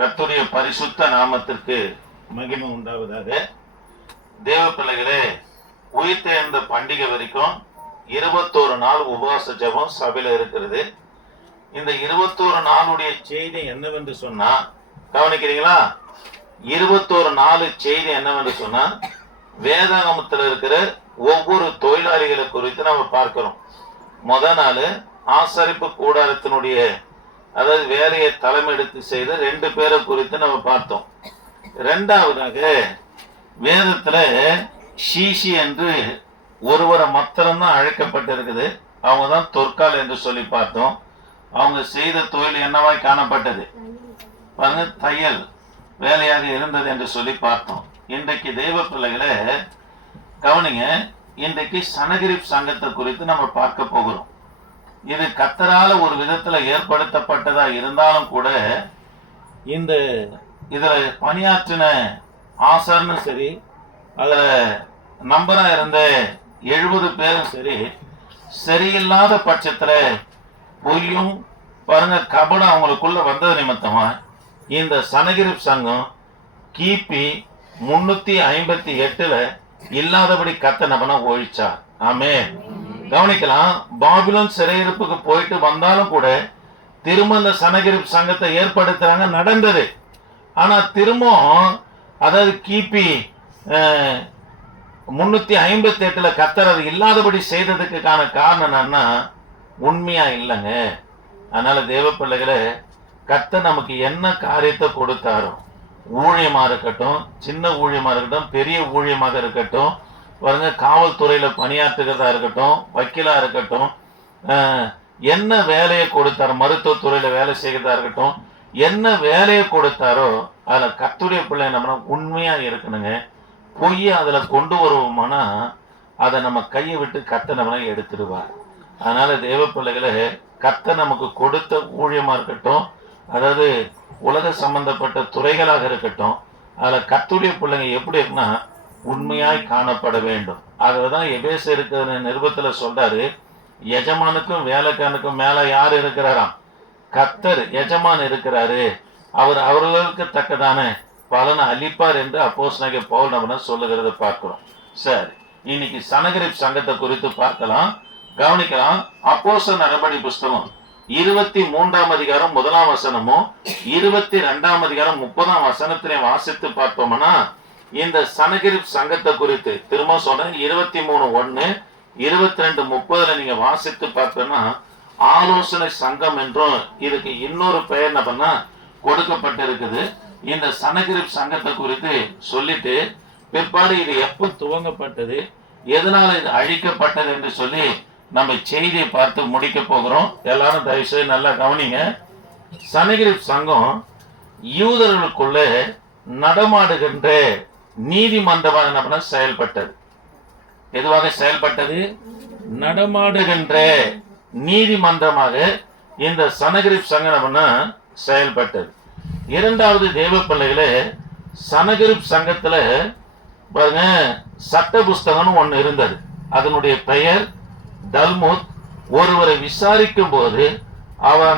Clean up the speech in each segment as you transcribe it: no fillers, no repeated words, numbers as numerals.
கர்த்தருடைய பரிசுத்த நாமத்திற்கு மகிமை உண்டாவதாக. தேவ பிள்ளைகளே, உயிர்த்தெழுந்த பண்டிகை வரைக்கும் 21 நாள் உபவாச ஜெபம் சபையில இருக்கிறது. இந்த 21 நாளுடைய செய்தி என்னவென்று சொன்னா, கவனிக்கிறீங்களா? 21 நாள் செய்தி என்னவென்று சொன்னா, வேதாகமத்தில் இருக்கிற ஒவ்வொரு தொழிலாளிகளை குறித்து நம்ம பார்க்கிறோம். முதல் நாள் ஆசரிப்பு கூடாரத்தினுடைய அதாவது வேலையை தலைமையெடுத்து செய்த 2 பேரை குறித்து நம்ம பார்த்தோம். இரண்டாவதாக வேதத்துல ஷீஷி என்று ஒருவரை மாத்திரம்தான் அழைக்கப்பட்டிருக்குது. அவங்க தான் தொற்கால் என்று சொல்லி பார்த்தோம். அவங்க செய்த தொழில் என்னவாய் காணப்பட்டது பாருங்க, தையல் வேலையாக இருந்தது என்று சொல்லி பார்த்தோம். இன்றைக்கு தெய்வ பிள்ளைகளை கவனிங்க, இன்றைக்கு சனகிரிப் சங்கத்தை குறித்து நம்ம பார்க்க போகிறோம். இது கர்த்தரால ஒரு விதத்துல ஏற்படுத்தப்பட்டதா இருந்தாலும் கூட இந்த இதுல பணியாற்றின ஆசாரனும் சரி, அதுல நம்பரா இருந்த 70 பேரும் சரி, சரியில்லாத பட்சத்துல பொய்யும் பாருங்க கபடம் அவங்களுக்குள்ள வந்தது நிமித்தமா இந்த சனகிரிப் சங்கம் கிபி 358 இல்லாதபடி கத்தனபன ஒழிச்சார். ஆமே, கவனிக்கலாம். பாபிலோன் சிறையிருப்புக்கு போயிட்டு வந்தாலும் கூட திரும்ப இந்த சனகிரிப் சங்கத்தை ஏற்படுத்துறாங்க, நடந்தது. ஆனா திரும்பவும் அதாவது கிபி 358 கத்தர் அது இல்லாதபடி செய்ததுக்கான காரணம் என்னன்னா உண்மையா இல்லைங்க. அதனால தேவ பிள்ளைகளை, கர்த்தர் நமக்கு என்ன காரியத்தை கொடுத்தாரோ, ஊழியமா இருக்கட்டும், சின்ன ஊழியமா இருக்கட்டும், பெரிய ஊழியமாக இருக்கட்டும், பாருங்க காவல்துறையில பணியாற்றுகிறதா இருக்கட்டும், வக்கீலா இருக்கட்டும், என்ன வேலையை கொடுத்தாரோ, மருத்துவத்துறையில வேலை செய்கிறதா இருக்கட்டும், என்ன வேலையை கொடுத்தாரோ அதுல கர்த்தருடைய பிள்ளை நம்ம உண்மையா இருக்கணுங்க. பொய் அதுல கொண்டு வருவோம்னா அதை நம்ம கையை விட்டு கர்த்தர் நம்மளை எடுத்துடுவார். அதனால தேவ பிள்ளைகளை, கர்த்தர் நமக்கு கொடுத்த ஊழியமா இருக்கட்டும், அதாவது உலக சம்பந்தப்பட்ட துறைகளாக இருக்கட்டும், அதுல கர்த்தருடைய பிள்ளைங்க எப்படி இருக்குன்னா உண்மையாய் காணப்பட வேண்டும். அதுதான் எபேசு இருக்கிற நிருபத்துல சொல்றாரு, எஜமானுக்கும் வேலைக்காரனுக்கும் மேல யார் இருக்கிறாராம்? கர்த்தர் எஜமான் இருக்கிறாரு, அவர் அவர்களுக்கு தக்கதான பலனை அளிப்பார் என்று அப்போஸ்தலனாகிய பவுல் நம்ம சொல்லுகிறத பார்க்கிறோம். சரி, இன்னைக்கு சனகிரிப் சங்கத்தை குறித்து பார்க்கலாம், கவனிக்கலாம். அப்போஸ்தலர் நடபடி புஸ்தகம் 23ஆம் அதிகாரம் 1ஆம் வசனமும் 22ஆம் அதிகாரம் 30ஆம் வசனத்திலே வாசித்து பார்த்தோம்னா இந்த சனகிரிப் சங்கத்தை குறித்து திரும்ப சொல்றேன். 23:1 22:30 நீங்க வாசித்து பார்த்தோம்னா ஆலோசனை சங்கம் என்றும் இதுக்கு இன்னொரு பெயர் என்ன பண்ணா கொடுக்கப்பட்டிருக்குது. இந்த சனகிரிப் சங்கத்தை குறித்து சொல்லிட்டு பிற்பாடு இது எப்போ துவங்கப்பட்டது, எதனால இது அழிக்கப்பட்டது என்று சொல்லி நம்ம செய்தியை பார்த்து முடிக்க போகிறோம். எல்லாரும் தயவுசெய்து நல்லா கவனிங்க. சனகிரிப் சங்கம் யூதர்களுக்குள்ள நடமாடுகின்ற நீதிமன்றமாக நம்ம செயல்பட்டது. எதுவாக செயல்பட்டது? நடமாடுகின்ற நீதிமன்றமாக இந்த சனகிரிப் சங்கம் செயல்பட்டது. இரண்டாவது தேவ பிள்ளைகளே, சனகிரிப் சங்கத்துல பாருங்க சட்ட புஸ்தகம்னு ஒண்ணு இருந்தது. அதனுடைய பெயர் தல்முத். ஒருவரை விசாரிக்கும் போது அவர்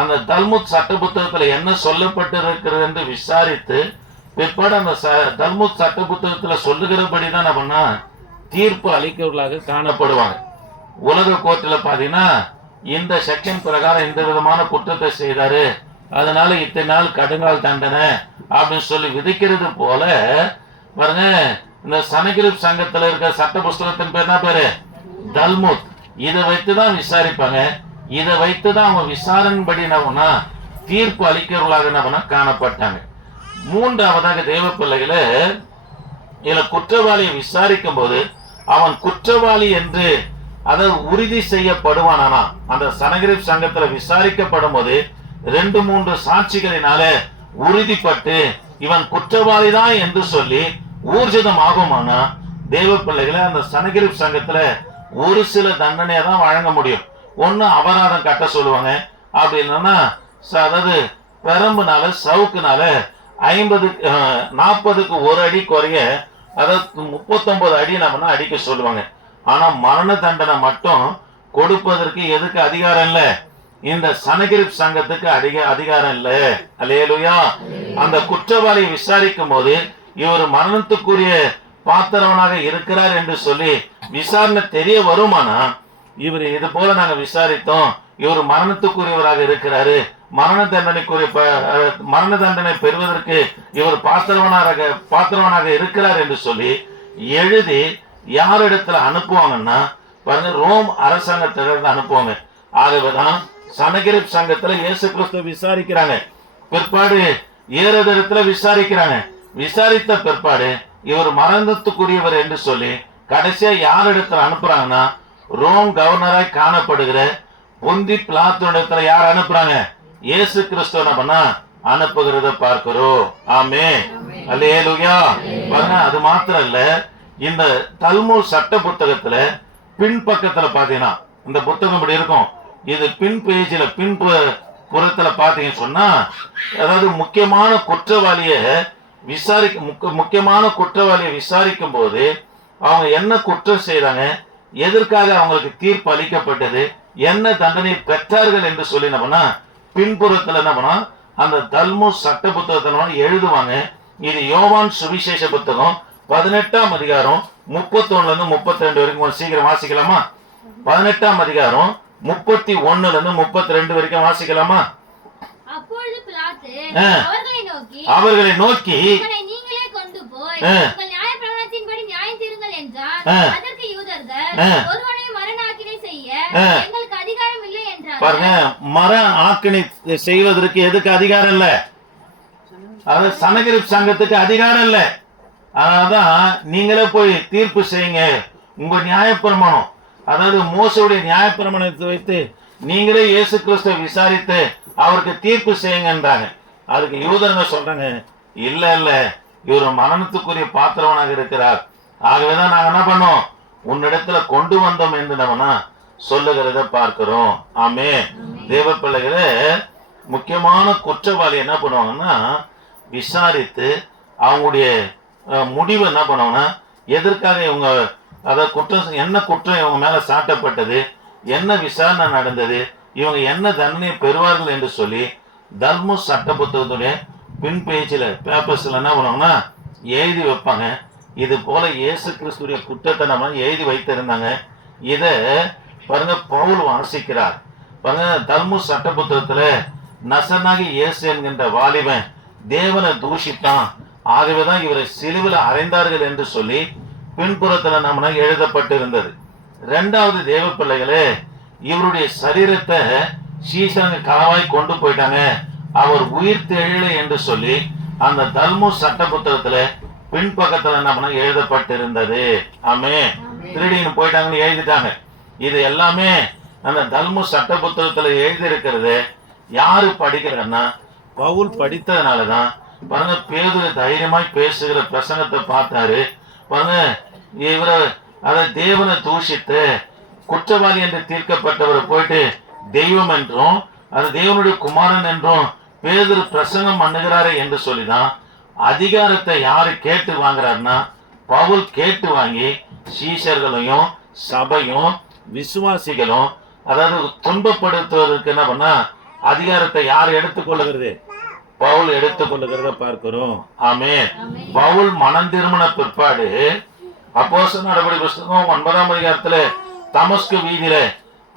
அந்த தல்முத் சட்ட புத்தகத்துல என்ன சொல்லப்பட்டிருக்கிறது என்று விசாரித்து பிற்பாடு அந்த தல்முத் சட்ட புத்தகத்துல சொல்லுகிறபடிதான் அப்படின்னா தீர்ப்பு அளிக்கிறவர்களாக காணப்படுவாங்க. உலக கோர்ட்டில் பாத்தீங்கன்னா இந்த செக்ஷன் பிரகாரம் இந்த விதமான குற்றத்தை செய்தாரு, அதனால இத்தனை நாள் கடுங்கால் தண்டனை அப்படின்னு சொல்லி விதிக்கிறது போல பாருங்க இந்த சனகிரிப் சங்கத்துல இருக்க சட்ட புஸ்தகத்தின் பேர் என்ன பேரு? தல்முத். இதை வைத்துதான் விசாரிப்பாங்க. இதை வைத்துதான் அவங்க விசாரணைபடி என்ன தீர்ப்பு அளிக்கிறவர்களாக காணப்பட்டாங்க. மூன்றாவதாக தேவ பிள்ளைகளை, இதுல குற்றவாளியை விசாரிக்கும் போது அவன் குற்றவாளி என்று அதாவது உறுதி செய்யப்படுவானா, அந்த சனகிரிப் சங்கத்துல விசாரிக்கப்படும் போது 2-3 சாட்சிகளினால உறுதிப்பட்டு இவன் குற்றவாளி தான் என்று சொல்லி ஊர்ஜிதம் ஆகுமானா தேவ பிள்ளைகளை அந்த சனகிரிப் சங்கத்துல ஒரு சில தண்டனையை தான் வழங்க முடியும். ஒண்ணு அபராதம் கட்ட சொல்லுவாங்க, அப்படி இல்லைன்னா அதாவது பெரம்புனால சவுக்குனால 40க்கு 1 அடி குறைய அதாவது 39 அடி நம்ம அடிக்க சொல்லுவாங்க. ஆனா மரண தண்டனை மட்டும் கொடுப்பதற்கு எதுக்கு அதிகாரம் இல்லை? இந்த சனகிரிப் சங்கத்துக்கு அதிகாரம் இல்ல. அல்லேலூயா. அந்த குற்றவாளியை விசாரிக்கும் போது இவர் மரணத்துக்குரிய பாத்திரவனாக இருக்கிறார் என்று சொல்லி விசாரணை தெரிய வருமானா, இவர் இது போல நாங்க விசாரித்தோம், இவர் மரணத்துக்குரியவராக இருக்கிறாரு, மரண தண்டனை பெறுவதற்கு இவர் பாத்திரவனாக இருக்கிறார் என்று சொல்லி எழுதி யாரிடத்துல அனுப்புவாங்கன்னா பாருங்க, ரோம் அரசாங்கத்திலிருந்து அனுப்புவாங்க. ஆகவேதான் சனகிரிப் சங்கத்துல இயேசு கிறிஸ்துவ விசாரிக்கிறாங்க. பிற்பாடு ஏறதிடத்துல விசாரிக்கிறாங்க. விசாரித்த பிற்பாடு இவர் மரணத்துக்குரியவர் என்று சொல்லி கடைசியா யாரிடத்துல அனுப்புறாங்கன்னா, ரோம் கவர்னராய் காணப்படுகிற பொந்தி பிலாத்துவிடத்துல யார் அனுப்புறாங்க? இயேசு கிறிஸ்துவ என்ன பண்ணா அனுப்புகிறத பார்க்கிறோம். ஆமே, அல்லேலூயா. பாருங்க, அது மாத்திரம் இல்ல, இந்த தல்மூத் சட்ட புத்தகத்துல பின்பக்கத்துல பாத்தீங்கன்னா, இந்த புத்தகம் இப்படி இருக்கும், இது பின் பேஜ்ல புறத்துல பாத்தீங்கன்னு சொன்னா, அதாவது முக்கியமான குற்றவாளியை விசாரிக்கும் போது அவங்க என்ன குற்றம் செய்தாங்க, எதற்காக அவங்களுக்கு தீர்ப்பு அளிக்கப்பட்டது, என்ன தண்டனை பெற்றார்கள் என்று சொல்லி என்ன பண்ணா பின்புறத்துல என்ன பண்ணா அந்த தல்மூத் சட்ட புத்தகத்துல எழுதுவாங்க. இது யோவான் சுவிசேஷ புத்தகம் 18ஆம் அதிகாரம் 31ல இருந்து 32 வரைக்கும். சீக்கிரம் வாசிக்கலாமா? 18ஆம் அதிகாரம் 31ல இருந்து 32 வரைக்கும் வாசிக்கலாமா? அப்பொழுது பிலாத்து அவர்களை நோக்கி நீங்களே கொண்டு போய் உங்கள் நியாயப்பிரமாணத்தின்படி நியாயம் தீருங்கள் என்றார். அதற்கு யூதர்கள், ஒருவனை மரண ஆக்கினை செய்ய எங்களுக்கு அதிகாரம் இல்லை என்றார். பாருங்க, மரண ஆக்கினை செய்வதற்கு எதுக்கு அதிகாரம் இல்ல? அது சனகிரிப் சங்கத்துக்கு அதிகாரம் இல்ல. அதனாலதான் நீங்களே போய் தீர்ப்பு செய்யுங்க, உங்க நியாயப்பிரமாணம், அதாவது மோசவுடைய நியாயப்பிரமாணத்தை வைத்து நீங்களே இயேசு கிறிஸ்துவை விசாரித்து அவருக்கு தீர்ப்பு செய்யுங்கன்றாங்க. அதுக்கு யூதருங்க சொல்றாங்க, இல்ல இல்ல, இவர் மரணத்துக்குரிய பாத்திரவனாக இருக்கிறார், ஆகவேதான் நாங்க என்ன பண்ணோம், உன்னிடத்துல கொண்டு வந்தோம் என்று நம்ம சொல்லுகிறத பார்க்கிறோம். ஆமே, தேவ பிள்ளைகளே, முக்கியமான குற்றவாளி என்ன பண்ணுவாங்கன்னா விசாரித்து அவங்களுடைய முடிவு என்ன பண்ணுவாங்கன்னா, எதற்காக இவங்க அதாவது என்ன குற்றம் இவங்க மேல சாட்டப்பட்டது, என்ன விசாரணை நடந்தது, இவங்க என்ன தண்டனை பெறுவார்கள் என்று சொல்லி தல்மூத் சட்ட புத்தகத்துடைய பின் பேஜில் பேப்பர்ஸ்ல என்ன பண்ணுவாங்கன்னா எழுதி வைப்பாங்க. இது போல இயேசு கிறிஸ்துடைய குற்றத்தை நம்ம எழுதி வைத்திருந்தாங்க. இத பாருங்க, பவுல் வாசிக்கிறார். பாருங்க, தல்மூத் சட்ட புத்தகத்துல நசனாகி இயேசு என்கின்ற வாலிபன் தேவனை தூஷித்தான், ஆகவேதான் இவரை சிலுவையில் அறைந்தார்கள் என்று சொல்லி பின்புறத்துல நம்ம எழுதப்பட்டிருந்தது. 2வது தேவ பிள்ளைகளே, இவருடைய சரீரத்தை சீசனுக்கு களவாய் கொண்டு போயிட்டாங்க, அவர் உயிர் தெழல என்று சொல்லி அந்த தல்மூத் சட்ட புத்தகத்துல பின்பக்கத்துல என்ன எழுதப்பட்டிருந்தது. ஆமே, திருடின்னு போயிட்டாங்கன்னு எழுதிட்டாங்க. இது எல்லாமே அந்த தல்மூத் சட்ட புத்தகத்துல எழுதி இருக்கிறது யாரு படிக்கிறன்னா பவுல் படித்ததுனாலதான். பாருங்க, பேதுரு தைரியமாய் பேசுகிற பிரசங்கத்தை பார்த்தாரு. பாருங்க, இவர அதை தேவனை தூஷித்து குற்றவாளி என்று தீர்க்கப்பட்டவர் போயிட்டு தெய்வம் என்றும் அது தேவனுடைய குமாரன் என்றும் பேதுரு பிரசங்கம் பண்ணுகிறாரே என்று சொல்லிதான் அதிகாரத்தை யாரு கேட்டு வாங்குறாருன்னா பவுல் கேட்டு வாங்கி சீஷர்களையும் சபையும் விசுவாசிகளும் அதாவது துன்பப்படுத்துவதற்கு என்ன பண்ணா அதிகாரத்தை யார் எடுத்துக்கொள்ளுகிறது? பவுல் எடுத்துக்கொள்ளுகிறத பார்க்கிறோம். ஆமே, பவுல் மனம் திருமண பிற்பாடு அப்போஸ்தலர் நடவடிக்கை புத்தகம் 9ஆம் அதிகாரத்துல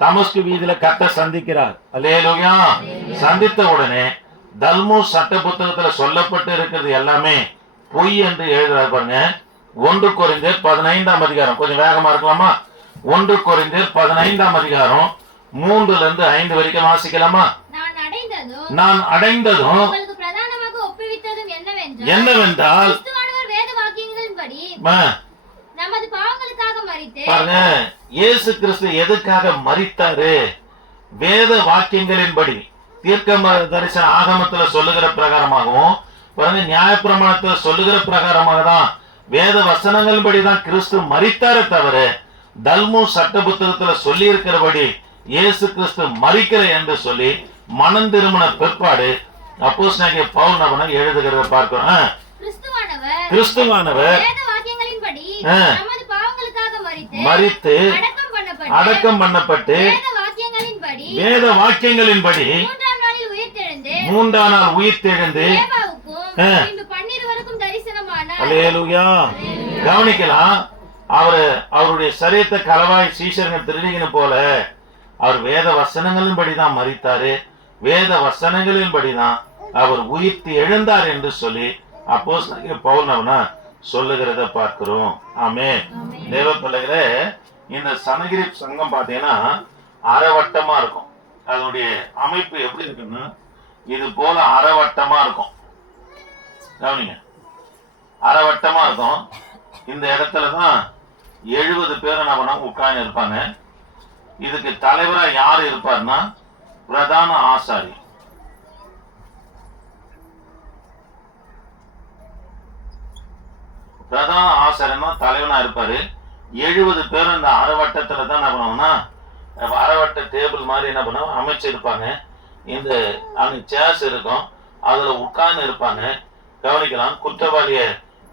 தமஸ்கு வீதியில கர்த்தர் சந்திக்கிறார். அல்லேலூயா. சந்தித்த உடனே தல்மூத் சட்ட புத்தகத்துல சொல்லப்பட்டு இருக்கிறது எல்லாமே பொய் என்று எழுதுறாரு. பாருங்க, 1 கொரிந்தியர் 15ஆம் அதிகாரம், கொஞ்சம் வேகமா இருக்கலாமா? 1 கொரிந்தியர் 15ஆம் அதிகாரம் 3ல இருந்து 5 வரைக்கும் வாசிக்கலாமா? நான் அடைந்ததும் என்னவென்றால் பாருங்க, இயேசு கிறிஸ்து எதுக்காக மரித்தாரு? வேத வாக்கியங்களின்படி தீர்க்க தரிசன ஆகமத்துல சொல்லுகிற பிரகாரமாகவும் பாருங்க நியாயப்பிரமாணத்துல சொல்லுகிற பிரகாரமாக தான் வேத வசனங்கள் படிதான் கிறிஸ்து மரித்தாரே தவிர தல்மூத் சட்ட புத்தகத்துல சொல்லி இருக்கிறபடி இயேசு கிறிஸ்து மரிக்கிற என்று சொல்லி மனம் திருமண பிற்பாடு அப்போஸ்தலனாகிய பவுல் நபன எழுதுகிறத பார்க்கிறோம். கிறிஸ்துவானவர் மரித்து அடக்கம் பண்ணப்பட்டு வேத வாக்கியங்களின்படி மூன்றாம் நாள் உயிர்த்தெழுந்து அல்லேலூயா. கவனிக்கலாம், அவருடைய சரீரத்தை களவாய் சீஷர்கள் திருடின போல அவர் வேத வசனங்களின்படிதான் மரித்தாரு, வேத வசனங்களின்படிதான் அவர் உயிர்த்து எழுந்தார் என்று சொல்லி அப்போஸ்தலனாகிய பவுல் சொல்லுகிறத பார்க்கிறோம். ஆமென். தேவ பிள்ளைகளே, இந்த சனகிரி சங்கம் பாத்தீங்கன்னா அரைவட்டமா இருக்கும். அதனுடைய அமைப்பு எப்படி இருக்குன்னா இது போல அரைவட்டமா இருக்கும். கவனிங்க, அரைவட்டமா இருக்கும். இந்த இடத்துலதான் 70 பேர் என்ன உட்கார்ந்து இருப்பாங்க. இதுக்கு தலைவரா யாரு இருப்பார்னா பிரதான ஆசாரி. பிரதான ஆசாரியனா தலைவனா இருப்பாரு. 70 பேர் அந்த அரைவட்டத்துல தான் என்ன பண்ணுவோம்னா அரைவட்ட டேபிள் மாதிரி என்ன பண்ணுவோம் அமைச்சிருப்பாங்க. இந்த அங்க சேர்ஸ் இருக்கும், அதுல உட்கார்ந்து இருப்பாங்க. கவனிக்கலாம், குற்றவாளிய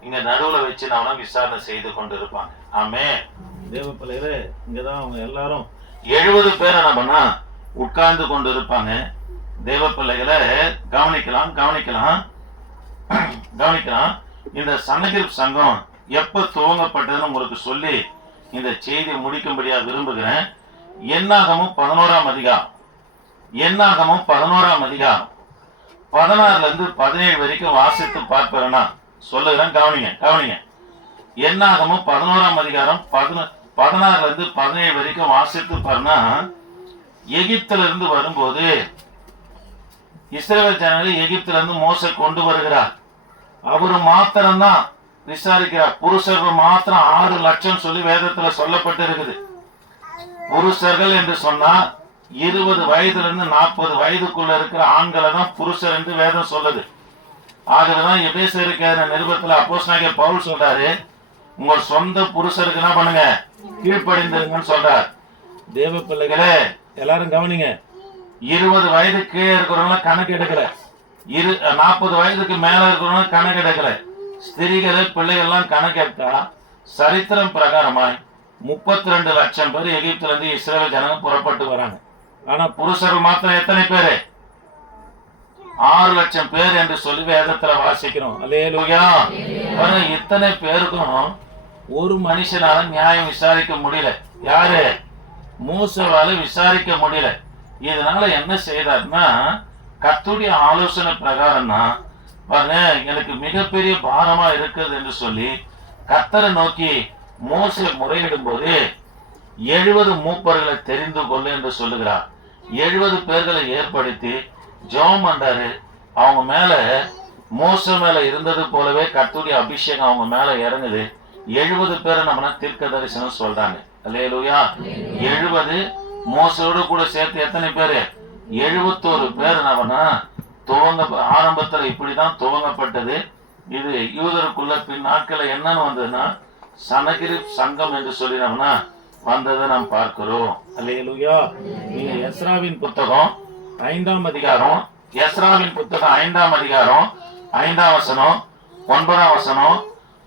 இங்க நடுவுல வச்சு நான் விசாரணை செய்து கொண்டு இருப்பாங்க. ஆமே தேவ பிள்ளைகளே, இங்கதான் அவங்க எல்லாரும் 70 பேர் என்ன பண்ணா உட்கார்ந்து கொண்டு இருப்பாங்க. தேவ பிள்ளைகளை கவனிக்கலாம் கவனிக்கலாம் கவனிக்கலாம். இந்த சனகிரி சங்கம் எப்ப துவங்கப்பட்டதுன்னு உங்களுக்கு சொல்லி இந்த செய்தியை முடிக்கும்படியா விரும்புகிறேன். என்னாகமும் 11ஆம் அதிகாரம், என்னாகமும் 11ஆம் அதிகாரம் 16ல இருந்து 17 வரைக்கும் வாசித்து பார்ப்பேன்னா சொல்லுகிறேன். கவனிங்க கவனிங்க. என்னாகமும் 11ஆம் அதிகாரம் 16ல இருந்து 17 வரைக்கும் வாசித்து பாருன்னா, எகிப்துல இருந்து வரும்போது இஸ்ரவேல் ஜனங்களை எகிப்துல இருந்து மோசே கொண்டு வருகிறார். அவரு மாத்திரம்தான் விசாரிக்கிறார். புருஷர்கள் மாத்திரம் 6 லட்சம் சொல்லி வேதத்துல சொல்லப்பட்டு இருக்குது. புருஷர்கள் என்று சொன்னா 20 வயதுல இருந்து 40 வயதுக்குள்ள இருக்கிற ஆண்களை தான் புருஷர் என்று வேதம் சொல்லுது. ஆகவேதான் எபேசியருக்கு நிருபத்துல அப்போஸ்தலனாகிய பவுல் சொல்றாரு, உங்கள் சொந்த புருஷருக்கு என்ன பண்ணுங்க, கீழ்ப்படிந்திருங்கன்னு சொல்றார். தேவ பிள்ளைகளே எல்லாரும் கவனிங்க. 20 வயது கீழே இருக்கிறவங்க கணக்கு எடுக்கல, 40 வயதுக்கு மேல இருக்கிறவங்க கணக்கு எடுக்கல. ஸ்திரீகளை பிள்ளைகள்லாம் கணக்கு எடுத்தா சரித்திரம் பிரகாரமாய் 32 லட்சம் பேர் எகிப்துல இருந்து இஸ்ரவேல் ஜனங்க புறப்பட்டு வராங்க. ஆனா புருஷர்கள் மாத்திரம் எத்தனை பேரு? 6 லட்சம் பேர் என்று சொல்லி வேதத்துல வாசிக்கிறோம். அல்லேலூயா. இத்தனை பேருக்கும் ஒரு மனுஷனால நியாயம் விசாரிக்க முடியல. யாரு? மோசேவால விசாரிக்க முடியல. இதனால என்ன செய்தார்னா, கர்த்தருடைய ஆலோசனை பிரகாரம் தான் பாருங்க, எனக்கு மிகப்பெரிய பாரமா இருக்குது என்று சொல்லி கர்த்தரை நோக்கி மோசே முறையிடும் போது 70 மூப்பர்களை தெரிந்து கொள்ளு என்று சொல்லுகிறார். 70 பேர்களை ஏற்படுத்தி ஜெபம் பண்றாரு. அவங்க மேல மோசே மேல இருந்தது போலவே கர்த்தருடைய அபிஷேகம் அவங்க மேல இறங்குது. 70 பேரை நம்ம தீர்க்க தரிசனம் சொல்றாங்க. அல்லேலூயா. 70 மோசோடு கூட சேர்த்து எத்தனை பேரு? 71 பேர் நம்மனா துவங்க ஆரம்பத்துல இப்படிதான் துவங்கப்பட்டது. இது யூதருக்குள்ள பின் நாட்களை என்னன்னு வந்ததுன்னா சனகிரி சங்கம் என்று சொல்லி நம்மனா வந்ததை நாம் பார்க்கிறோம். அல்லேலூயா. நீங்க எஸ்ராவின் புத்தகம் 5ஆம் அதிகாரம், எஸ்ராவின் புத்தகம் 5ஆம் அதிகாரம் 5ஆம் வசனம் 9ஆம் வசனம்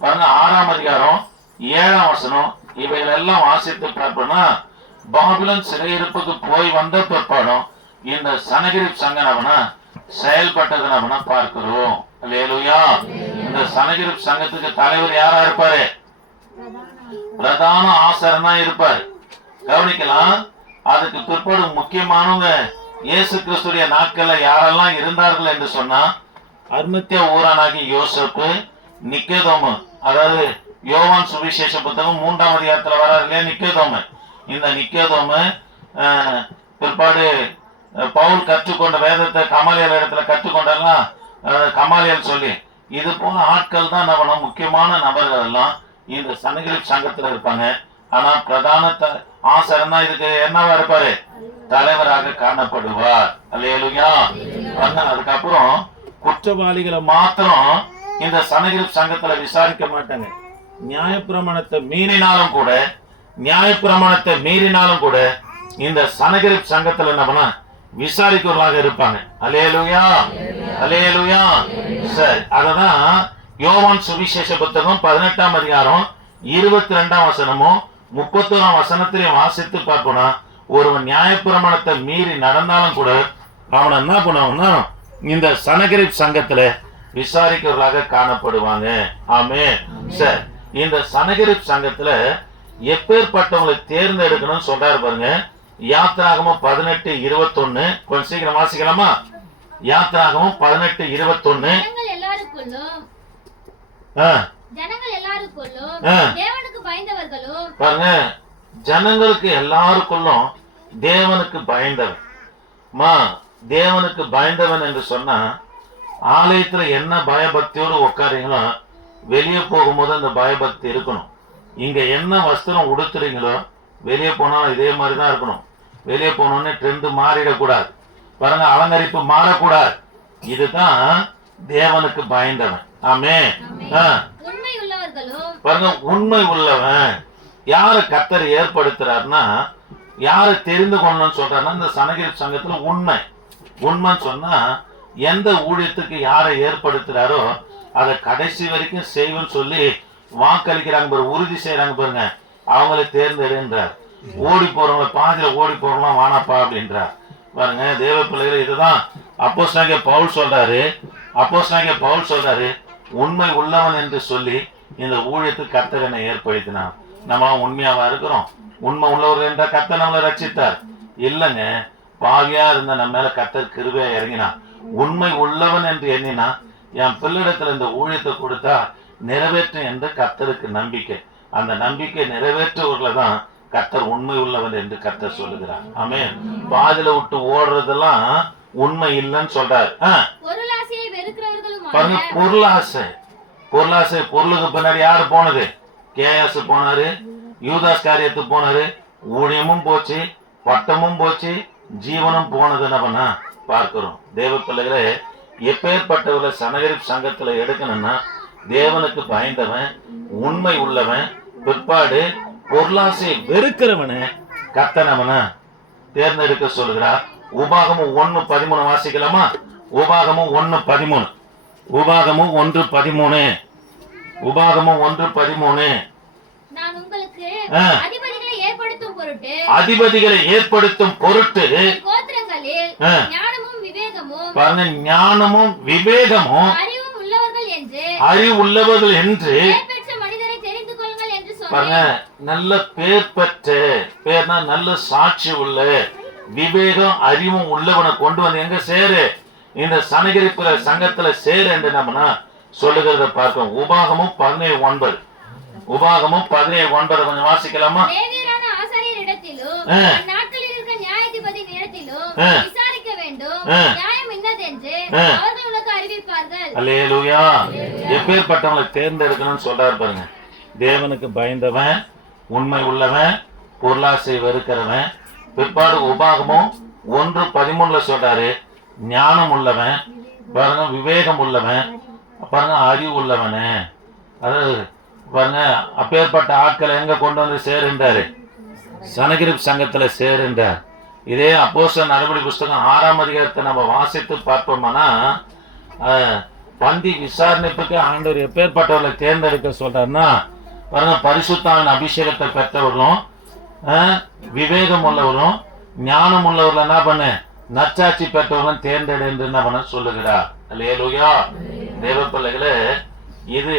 பாருங்க, 6ஆம் அதிகாரம் 7ஆம் வசனம் இவைகள் எல்லாம் வாசித்து பார்ப்போம்னா, பாபிலோன் சிறையிருப்புக்கு போய் வந்த பிற்பாடும் இந்த சனகிரி சங்கம்னா செயல்பட்டது நம்ம பார்க்கிறோம். அல்லேலூயா. இந்த சனகிரி சங்கத்துக்கு தலைவர் யாரா இருப்பாரு? பிரதான ஆசாரியனா இருப்பார். கவனிக்கலாம். அதுக்கு பிற்பாடு முக்கியமானவங்க இயேசு கிறிஸ்துடைய நாட்கள்ல யாரெல்லாம் இருந்தார்கள் என்று சொன்னா, அர்மத்திய ஊரானாகி யோசப்பு, நிக்கோதேமு, அதாவது யோவான் சுவிசேஷ புத்தகம் 3ஆம் அதிகாரத்துல வராரு இல்லையா நிக்கோதேமு. இந்த நிக்கோதேமு பிற்பாடு பவுல் கற்றுக்கொண்ட வேதத்தை கமாலியல் இடத்துல கற்றுக்கொண்டெல்லாம் கமாலியல் சொல்லி இது போல ஆட்கள் தான் நம்ம முக்கியமான நபர்கள் எல்லாம் இந்த சனகிரி சங்கத்துல இருப்பாங்க. ஆனா பிரதான ஆசாரியன் தான் இதுக்கு என்னவா இருப்பாரு? தலைவராக காணப்படுவார். அல்லேலூயா. அதுக்கப்புறம் குற்றவாளிகளை மாத்திரம் இந்த சனகிரி சங்கத்துல விசாரிக்க மாட்டாங்க. நியாயப்பிரமாணத்தை மீறினாலும் கூட இந்த சனகிரி சங்கத்துல என்ன பண்ண விசாரிக்கிறவர்களாக இருப்பாங்க. அல்லேலூயா. அல்லேலூயா. சரி, அததான் யோவான் சுவிசேஷ புத்தகம் 18ஆம் அதிகாரம் 22ஆம் வசனமும் 31ஆம் வசனத்திலையும் வாசித்து பார்ப்போம்னா, ஒருவன் நியாயப்பிரமாணத்தை மீறி நடந்தாலும் கூட அவனை என்ன பண்ணுவாங்கன்னா இந்த சனகரிப் சங்கத்துல விசாரிக்கிறவர்களாக காணப்படுவாங்க. ஆமே. சரி, இந்த சனகரிப் சங்கத்துல எப்பேற்பட்டவங்களை தேர்ந்தெடுக்கணும்னு சொல்றாரு பாருங்க. யாத்திராகமம் 18:21. கொஞ்சம் சீக்கிரம் வாசிக்கலாமா? யாத்திராகமம் 18:21. பாருங்க, ஜனங்களுக்கு எல்லாருக்குள்ளும் தேவனுக்கு பயந்தவன். தேவனுக்கு பயந்தவன் என்று சொன்னா ஆலயத்துல என்ன பயபக்தியோடு உட்காரீங்களோ வெளியே போகும்போது அந்த பயபக்தி இருக்கணும். இங்க என்ன வஸ்திரம் உடுத்துறீங்களோ வெளியே போனாலும் இதே மாதிரிதான் இருக்கணும். வெளியே போனோடனே ட்ரெண்ட் மாறிடக்கூடாது. பாருங்க, அலங்கரிப்பு மாறக்கூடாது. இதுதான் தேவனுக்கு பயந்தவன். ஆமே. பாருங்க, உண்மை உள்ளவன் யார கர்த்தர் ஏற்படுத்துறாருன்னா, யாரை தெரிந்து கொள்ளணும்னு சொல்றாருன்னா இந்த சனகரிப் சங்கத்துல உண்மைன்னு சொன்னா எந்த ஊழியத்துக்கு யாரை ஏற்படுத்துறாரோ அதை கடைசி வரைக்கும் செய்வேன்னு சொல்லி வாக்களிக்கிறாங்க பாரு, உறுதி செய்யறாங்க பாருங்க, அவங்களை தேர்ந்தெடுன்றார். ஓடி போறவங்க, பாதியில ஓடி போறவங்களாம் வானாப்பா அப்படின்றார். பாருங்க, தேவ பிள்ளைகள், இதுதான் அப்போஸ்தலனாகிய பவுல் சொல்றாரு, உண்மை உள்ளவன் என்று சொல்லி இந்த ஊழியத்துக்கு கர்த்தர் என்னை ஏற்படுத்தினார். நம்ம உண்மையாவா இருக்கிறோம்? உண்மை உள்ளவர்கள் என்ற கர்த்தர் நம்மளை ரட்சித்தார் இல்லைங்க. பாவியா இருந்த நம்ம மேல கர்த்தர் கிருபையா இறங்கினார். உண்மை உள்ளவன் என்று எண்ணினா என் பிள்ளையிடத்துல இந்த ஊழியத்தை கொடுத்தா நிறைவேற்றும் என்று கர்த்தருக்கு நம்பிக்கை. அந்த நம்பிக்கை நிறைவேற்றுவர்களை தான் கர்த்தர் உண்மை உள்ளவன் என்று கர்த்தர் சொல்லுகிறார். ஆமென். பாதியில விட்டு ஓடுறதெல்லாம் உண்மை இல்லைன்னு சொல்றாரு. பாருங்க, பொருளாசை பொருளுக்கு பின்னாடி யாரு போனது? கேயாசு போனாரு, யூதாஸ் காரியத்துக்கு போனாரு. ஊழியமும் போச்சு, பட்டமும் போச்சு, ஜீவனும் போனது. என்ன பண்ணா பார்க்கிறோம். தேவ பிள்ளைகளே, எப்பேற்பட்டவர்களை சனகரிப் சங்கத்துல எடுக்கணும்னா தேவனுக்கு பயந்தவன், உண்மை உள்ளவன், பிற்பாடு பொருளாசை வெறுக்கிறவனை கர்த்தனவனை தேர்ந்தெடுக்க சொல்லுகிறார். உபாகமும் 1:13 வாசிக்கலாமா? உபாகமும் 1:13. உபாகமும் 1:13. உபாகமும் 1:13. அதிபதிகளை ஏற்படுத்தும் பொருட்டு பாருங்க, ஞானமும் விவேகமும் அறிவுள்ளவர்கள் என்று பாருங்க, நல்ல பேர் பெற்ற, பேர்னா நல்ல சாட்சி உள்ள, விவேகம் அறிவும் உள்ளவனை கொண்டு வந்து எங்க சேரு? இந்த சனகரிப்பு சங்கத்துல சேரு என்று நம்ம சொல்லுகிறத பார்க்கிறோம். உபாகமும் 17:9. உபாகமும் 17:9 கொஞ்சம் வாசிக்கலாமா? அல்லேலூயா. எப்பேற்பட்டவங்களை தேர்ந்தெடுக்கணும்னு சொல்றாரு பாருங்க. தேவனுக்கு பயந்தவன், உண்மை உள்ளவன், பொருளாசை வெறுக்கிறவன். பிற்பாடு உபாகமும் 1:13 சொல்றாரு, ஞானம் உள்ளவன், பாருங்க, விவேகம் உள்ளவன், பாருங்க, அறிவு உள்ளவனு. அதாவது பாருங்க, அப்பேற்பட்ட ஆட்களை எங்க கொண்டு வந்து சேருன்றாரு? சனகரிப் சங்கத்துல சேருன்றார். இதே அப்போஸ்தலர் நடபடி புஸ்தகம் 6ஆம் அதிகாரத்தை நம்ம வாசித்து பார்ப்போம்னா, பந்தி விசாரணைப்புக்கு ஆண்டவர் எப்பேற்பட்டவர்களை தேர்ந்தெடுக்க சொல்றாருன்னா, பாருங்க, பரிசுத்தாவின் அபிஷேகத்தை பெற்றவர்களும், விவேகம் உள்ளவரும், ஞானம் உள்ளவர்கள் என்ன பண்ண, நற்சாட்சி பெற்றவர்களும் தேர்ந்தெடு என்று என்ன பண்ண சொல்லுகிறார். அல்லேலூயா. தேவ பிள்ளைகளே, இது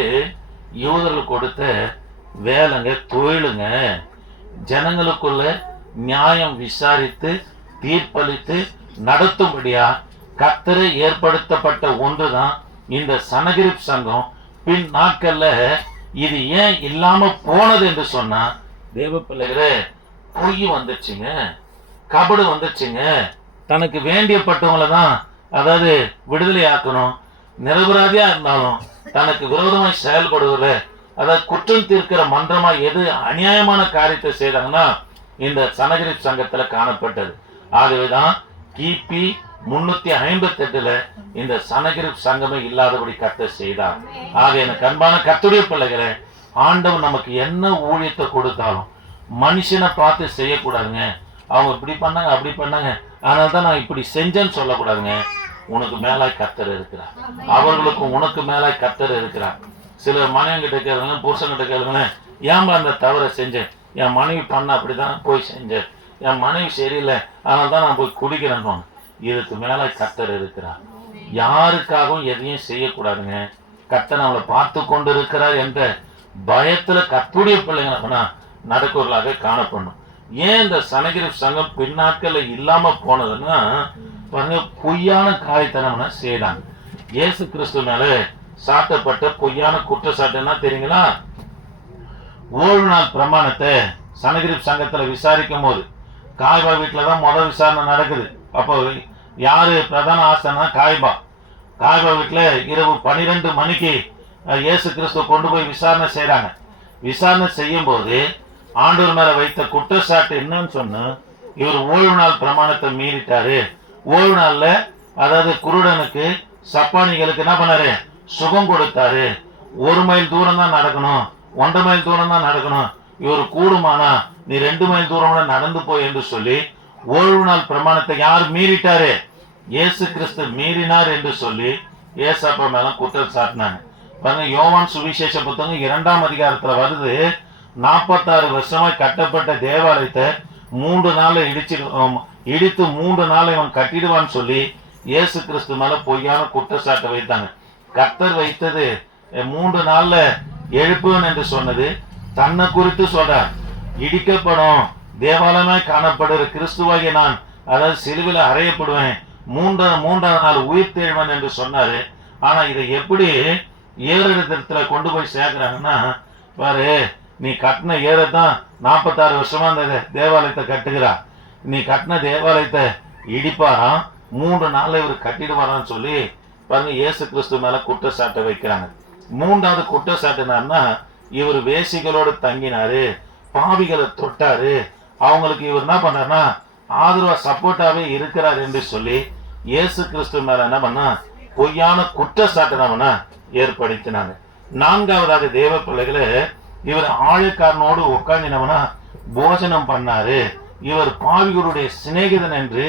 யூதர்கள் கொடுத்த வேலைங்க, தொழிலுங்க. ஜனங்களுக்குள்ள நியாயம் விசாரித்து தீர்ப்பளித்து நடத்தும்படியா கர்த்தரை ஏற்படுத்தப்பட்ட ஒன்றுதான் இந்த சனகரிப் சங்கம். பின் நாட்கள்ல இது ஏன் இல்லாம போனது என்று சொன்னா, தேவ பிள்ளைகளே, பொய் வந்துச்சுங்க, கபடு வந்துச்சுங்க. தனக்கு வேண்டியப்பட்டவங்களை தான், அதாவது விடுதலை ஆக்கணும், நிரபராதியா இருந்தாலும் தனக்கு விரோதமாய் செயல்படுவதில்லை, அதாவது குற்றம் தீர்க்கிற மன்றமா எது அநியாயமான காரியத்தை செய்தாங்கன்னா இந்த சனகரிப் சங்கத்துல காணப்பட்டது. ஆகவேதான் கிபி 358 இந்த சனகரிப் சங்கமே இல்லாதபடி கர்த்தர் செய்தார். ஆக எனக்கு அன்பான கர்த்தருடைய பிள்ளைகளே, ஆண்டவன் நமக்கு என்ன ஊழியத்தை கொடுத்தாலும் மனுஷனை பார்த்து செய்யக்கூடாதுங்க. அவங்க இப்படி பண்ணாங்க, அப்படி பண்ணாங்க, அதனால தான் நான் இப்படி செஞ்சேன்னு சொல்லக்கூடாதுங்க. உனக்கு மேலாய் கர்த்தர் இருக்கிறார், அவர்களுக்கும் உனக்கு மேலாய் கர்த்தர் இருக்கிறார். சிலர் மனைவி கிட்ட கேளுங்க, புருஷன் கிட்ட கேளுங்க, ஏன்பா அந்த தவறை செஞ்சேன், என் மனைவி பண்ண அப்படிதான் போய் செஞ்சேன், என் மனைவி சரியில்லை, அதனால தான் நான் போய் குடிக்கிறேன்னு. இதுக்கு மேல கர்த்தர் இருக்கிறார். யாருக்காகவும் எதையும் செய்யக்கூடாதுங்க. கர்த்தர் நம்மளை பார்த்து கொண்டு இருக்கிறார் என்ற பயத்துல கர்த்தருடைய பிள்ளைங்களை நடக்குவர்களாக காணப்படணும். ஏன் இந்த சனகிரி சங்கம் பின்னாட்கள்ல இல்லாம போனதுன்னா பாருங்க, பொய்யான காரியத்தை நம்ம செய்யறாங்க. இயேசு கிறிஸ்து மேல சாட்டப்பட்ட பொய்யான குற்றச்சாட்டுன்னா தெரியுங்களா? ஓய்வு நாள் பிரமாணத்தை சனகிரி சங்கத்துல விசாரிக்கும் போது காய்பா வீட்டுலதான் முதல் விசாரணை நடக்குது. அப்போ யாரு பிரதான ஆசனா? காய்பா வீட்டுல இரவு 12 மணிக்கு இயேசு கிறிஸ்துவ கொண்டு போய் விசாரணை செய்யறாங்க. விசாரணை செய்யும் போது ஆண்டவர் மேல வைத்த குற்றச்சாட்டு என்னன்னு சொன்னா, இவர் ஓய்வு நாள் பிரமாணத்தை மீறிட்டாரு. ஓய்வு நாள்ல அதாவது குருடனுக்கு சப்பானிகளுக்கு என்ன பண்ணாரு? சுகம் கொடுத்தாரு. 1 மைல் தூரம் தான் நடக்கணும், 1.5 மைல் தூரம் தான் நடக்கணும். இவர் கூடுமானா நீ 2 மைல் தூரம் நடந்து போய் என்று சொல்லி ஓய்வு நாள் பிரமாணத்தை யார் மீறிட்டாரு? இயேசு கிறிஸ்து மீறினார் என்று சொல்லி ஏசப்பா மேல குற்றம் சாட்டினாங்க. பாருங்க, யோவான் சுவிசேஷ புத்தகம் 2ஆம் அதிகாரத்துல வருது, 46 வருஷமாய் கட்டப்பட்ட தேவாலயத்தை 3 நாள்ல இடித்து 3 நாள் இவன் கட்டிடுவான்னு சொல்லி இயேசு கிறிஸ்து மேல பொய்யான குற்றச்சாட்டை வைத்தாங்க. கர்த்தர் வைத்தது 3 நாள்ல எழுப்புவன் என்று சொன்னது தன்னை குறித்து சொல்றார். இடிக்கப்படும் தேவாலயமாய் காணப்படுற கிறிஸ்துவாகிய நான், அதாவது சிலுவையில அறையப்படுவேன், 3ஆம் நாள் உயிர் தேழ்வன் என்று சொன்னாரு. ஆனா இதை எப்படி ஏறிடத்துல கொண்டு போய் சேர்க்கிறாங்கன்னா, பாரு, நீ கட்டின ஏறதான் 46 வருஷமா அந்த தேவாலயத்தை கட்டுகிறா, நீ கட்டின தேவாலயத்தை இடிப்பாராம், 3 நாள்ல இவர் கட்டிடுவாரான்னு சொல்லி பாருங்க இயேசு கிறிஸ்து மேல குற்றச்சாட்டை வைக்கிறாங்க. 3வது குற்றச்சாட்டுனா, இவர் வேசிகளோடு தங்கினாரு, பாவிகளை தொட்டாரு, அவங்களுக்கு இவர் என்ன பண்ணாருன்னா ஆதரவா சப்போர்ட்டாவே இருக்கிறார் என்று சொல்லி இயேசு கிறிஸ்து மேல என்ன பண்ணா பொய்யான குற்றச்சாட்டை நம்ம ஏற்படுத்தினாங்க. 4வதாக தேவ பிள்ளைகளை, இவர் ஆழக்காரனோடு உட்கார்ந்து போஜனம் பண்ணாரு, இவர் பாவிகளுடைய சிநேகிதன் என்று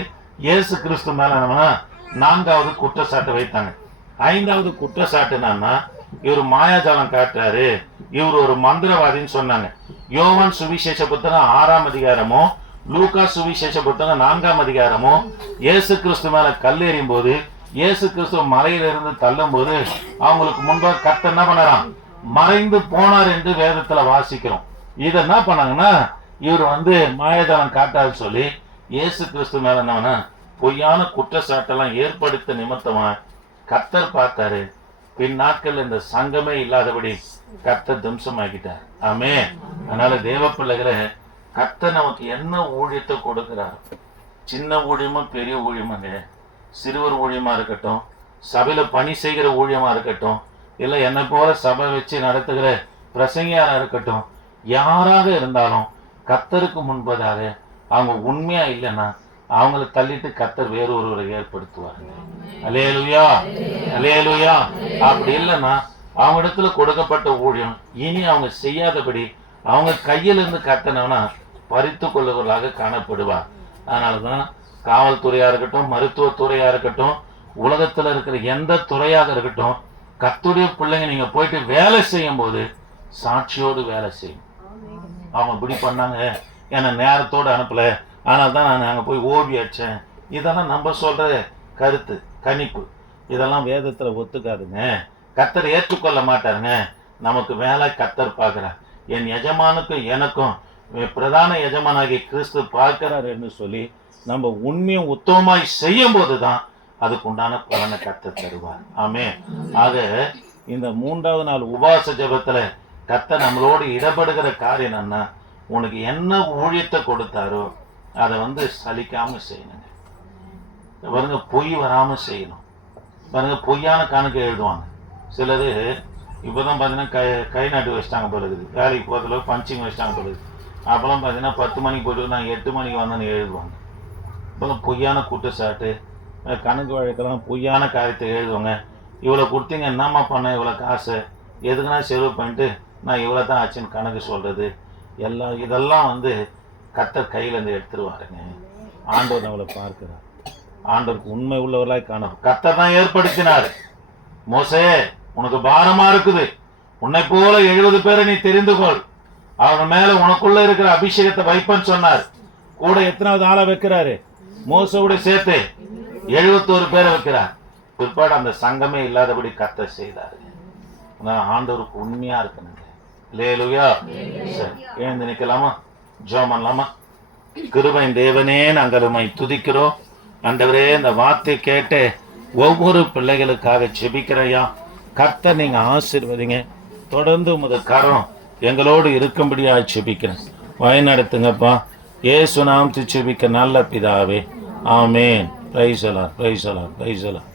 இயேசு கிறிஸ்து மேல நம்ம 4வது குற்றச்சாட்டை வைத்தாங்க. 5வது குற்றச்சாட்டு என்னன்னா, இவர் மாயாஜாலம் காட்டுறாரு, இவர் ஒரு மந்திரவாதின்னு சொன்னாங்க. யோவான் சுவிசேஷ புத்தகம் 6ஆம் அதிகாரமோ லூக்கா சுவிசேஷ புத்தகம் 4ஆம் அதிகாரமோ இயேசு கிறிஸ்து மேல கல்லெறியும் போது, இயேசு கிறிஸ்து மலையிலிருந்து தள்ளும் போது அவங்களுக்கு முன்பாக கர்த்தர் என்ன பண்ணாராம்? மறைந்து போனார் என்று வேதத்துல வாசிக்கிறோம். இதை என்ன பண்ணாங்கன்னா, இவர் மாயாஜாலம் காட்டாது சொல்லி இயேசு கிறிஸ்து மேல என்ன பொய்யான குற்றச்சாட்டெல்லாம் ஏற்படுத்த நிமித்தமா கர்த்தர் பார்த்தாரு. பின் நாட்கள் இந்த சங்கமே இல்லாதபடி கர்த்தர் தும்சமாக்கிட்டார். ஆமே. அதனால தேவ பிள்ளைகளை, கர்த்தர் நமக்கு என்ன ஊழியத்தை கொடுக்கிறார், சின்ன ஊழியமா பெரிய ஊழியமாங்க, சிறுவர் ஊழியமா இருக்கட்டும், சபையில பணி செய்கிற ஊழியமா இருக்கட்டும், இல்ல என்னை போல சபை வச்சு நடத்துகிற பிரசங்கியாரா இருக்கட்டும், யாராக இருந்தாலும் கர்த்தருக்கு முன்பதாக அவங்க உண்மையா இல்லைன்னா அவங்கள தள்ளிட்டு கர்த்தர் வேறொருவரை ஏற்படுத்துவாருங்க. அல்லேலூயா, அல்லேலூயா. அப்படி இல்லைன்னா அவங்க இடத்துல கொடுக்கப்பட்ட ஊழியம் இனி அவங்க செய்யாதபடி அவங்க கையிலிருந்து கர்த்தனவனா பறித்து கொள்ளுவர்களாக காணப்படுவார். அதனாலதான் காவல்துறையா இருக்கட்டும், மருத்துவத்துறையா இருக்கட்டும், உலகத்துல இருக்கிற எந்த துறையாக இருக்கட்டும், கர்த்தருடைய பிள்ளைங்க நீங்க போயிட்டு வேலை செய்யும் போது சாட்சியோடு வேலை செய்யும். அவங்க இப்படி பண்ணாங்க, என்னை நேரத்தோடு அனுப்பல, ஆனால் தான் நான் அங்கே போய் ஓவி அடிச்சேன், இதெல்லாம் நம்ம சொல்ற கருத்து கணிப்பு, இதெல்லாம் வேதத்துல ஒத்துக்காதுங்க, கர்த்தர் ஏற்றுக்கொள்ள மாட்டாருங்க. நமக்கு வேலை கர்த்தர் பார்க்கிறார். என் எஜமானுக்கும் எனக்கும் பிரதான எஜமானாகிய கிறிஸ்து பார்க்கிறார் என்று சொல்லி நம்ம உண்மையும் உத்தமமாய் செய்யும் போதுதான் அதுக்கு உண்டான பலனை கர்த்தர் தருவார். ஆமே. ஆக இந்த 3வது நாள் உபவாச ஜெபத்துல கர்த்தர் நம்மளோடு இடப்படுகிற காரியம் என்னன்னா, உனக்கு என்ன ஊழியத்தை கொடுத்தாரோ அதை சலிக்காம செய்யணுங்க. பாருங்க, பொய் வராம செய்யணும். பாருங்க, பொய்யான கணக்கு எழுதுவாங்க சிலது. இப்போதான் பார்த்தீங்கன்னா கை நாட்டு வச்சிட்டாங்க போல இருக்குது, வேலைக்கு போகிறதுல பஞ்சிங் வச்சிட்டாங்க போல இருக்குது. அப்போலாம் பார்த்தீங்கன்னா 10 மணிக்கு போய்ட்டு நான் 8 மணிக்கு வந்தேன்னு எழுதுவாங்க. இப்போ பொய்யான குற்றச்சாட்டு, கணக்கு வழக்கெல்லாம் பொய்யான காரியத்தை எழுதுவாங்க. இவ்வளோ கொடுத்தீங்க, என்னம்மா பண்ண இவ்வளோ காசு, எதுக்குன்னா செலவு பண்ணிட்டு நான் இவ்வளோ தான் ஆச்சுன்னு கணக்கு சொல்கிறது, இதெல்லாம் கர்த்தர் கையிலேருந்து எடுத்துருவாருங்க. ஆண்டவர் நம்மளை பார்க்கிறார். ஆண்டவருக்கு உண்மை உள்ளவர்களாய் காணும். கர்த்தர் தான் ஏற்படுத்தினார். மோசே, உனக்கு பாரமா இருக்குது, உன்னை போல 70 பேரை நீ தெரிந்து கொள், அவன் மேல உனக்குள்ள இருக்கிற அபிஷேகத்தை வைப்பன்னு சொன்னார். கூட எத்தனாவது ஆளை வைக்கிறாரு? மோசோடு சேர்த்து 71 பேரை வைக்கிறார். பிற்பாடு அந்த சங்கமே இல்லாதபடி கர்த்தர் செய்தாரு. ஆண்டவருக்கு உண்மையா இருக்கணுங்க. அல்லேலூயா. சரி, எழுந்து நிக்கலாமா? ஜெபம் பண்ணலாமா? கிருபையின் தேவனே, நாங்கள் உம்மை துதிக்கிறோம். ஆண்டவரே, இந்த வார்த்தை கேட்டு ஒவ்வொரு பிள்ளைகளுக்காக ஜெபிக்கிறையா. கர்த்தர் நீங்க ஆசீர்வதிங்க. தொடர்ந்து உமது கரம் எங்களோடு இருக்கும்படியா ஜெபிக்கிறேன். வழிநடத்துங்கப்பா. இயேசு நாமத்தில் ஜெபிக்க நல்ல பிதாவே. ஆமென். பிரைஸ் எல்லாம், பிரைஸ் எல்லாம், பிரைஸ் எல்லாம்.